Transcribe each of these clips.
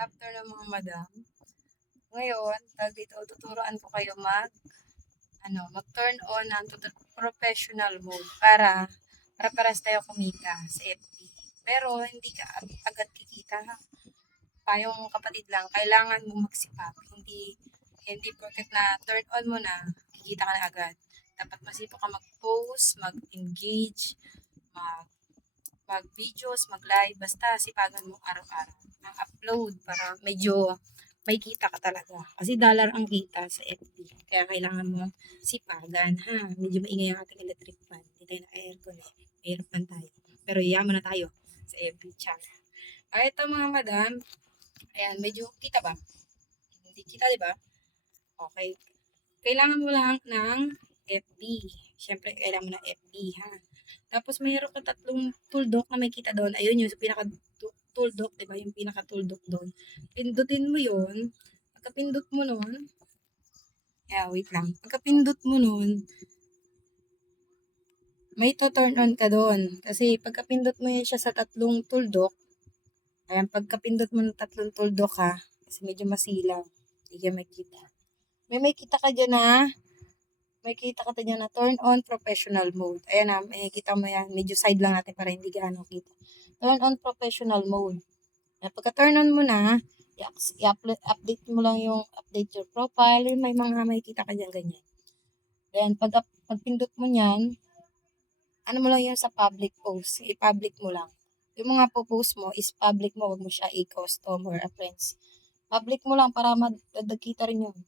After ng mga madam. Ngayon, tag dito, tuturuan ko kayo mag-turn on ng professional mode para paras tayo kumita sa FB. Pero hindi ka agad kikita ha. Payong kapatid lang, kailangan mo magsipag. Hindi porket na turn on mo na, kikita ka na agad. Dapat masipag ka mag-post, mag-engage, mag mag-videos, mag-live, basta sipagan mo araw-araw. Mag-upload para medyo may kita ka talaga. Kasi dollar ang kita sa FB. Kaya kailangan mo sipagan, ha? Medyo maingay ang ating electric fan. Hindi tayo na aircon eh. Aircon tayo. Pero yaman na tayo sa FB channel. Ay, ito mga madam. Ayan, medyo kita ba? Hindi kita, di ba? Okay. Kailangan mo lang ng FB. Siyempre, kailangan mo ng FB, ha? Tapos, mayroon ka tatlong tuldok na may kita doon. Ayun yung pinaka-tuldok, diba? Yung pinaka-tuldok doon. Pindutin mo yun. Pagkapindot mo nun, wait lang. Pagkapindot mo nun, may to-turn on ka doon. Kasi, pagkapindot mo yun siya sa tatlong tuldok, ayan, pagkapindot mo ng tatlong tuldok, ha? Kasi medyo masilaw. Hindi ka makita. May kita ka dyan, ha? May kita ka dyan na turn on professional mode. Ayan na, may kita mo yan. Medyo side lang natin para hindi gaano kita. Turn on professional mode. Pagka turn on mo na, i-update mo lang yung update your profile. May mga makikita ka dyan ganyan. Then, pagpindot mo yan, ano mo lang yun sa public post. I-public mo lang. Yung mga po-post mo is public mo. Huwag mo siya i-custom or friends. Public mo lang para madagkita rin yun.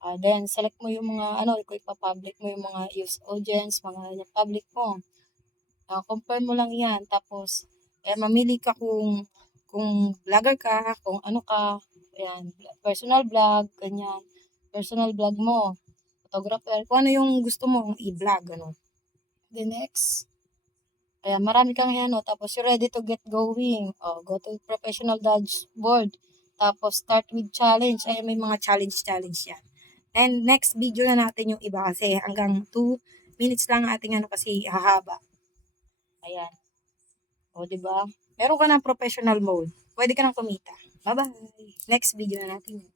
Then, select mo yung mga, kung ipa-public mo yung mga use audience, mga public mo. Compare mo lang yan. Tapos, mamili ka kung vlogger ka, kung ano ka, ayan, personal vlog, ganyan. Personal vlog mo, photographer, kung ano yung gusto mo i-vlog, ano. The next, ayan, marami kang tapos you're ready to get going. Go to professional dashboard. Tapos, start with challenge. Ayan, may mga challenge yan. And next video na natin yung iba kasi hanggang 2 minutes lang ating kasi hahaba. Ayan. O, diba? Meron ka ng professional mode. Pwede ka nang kumita. Bye-bye. Next video na natin.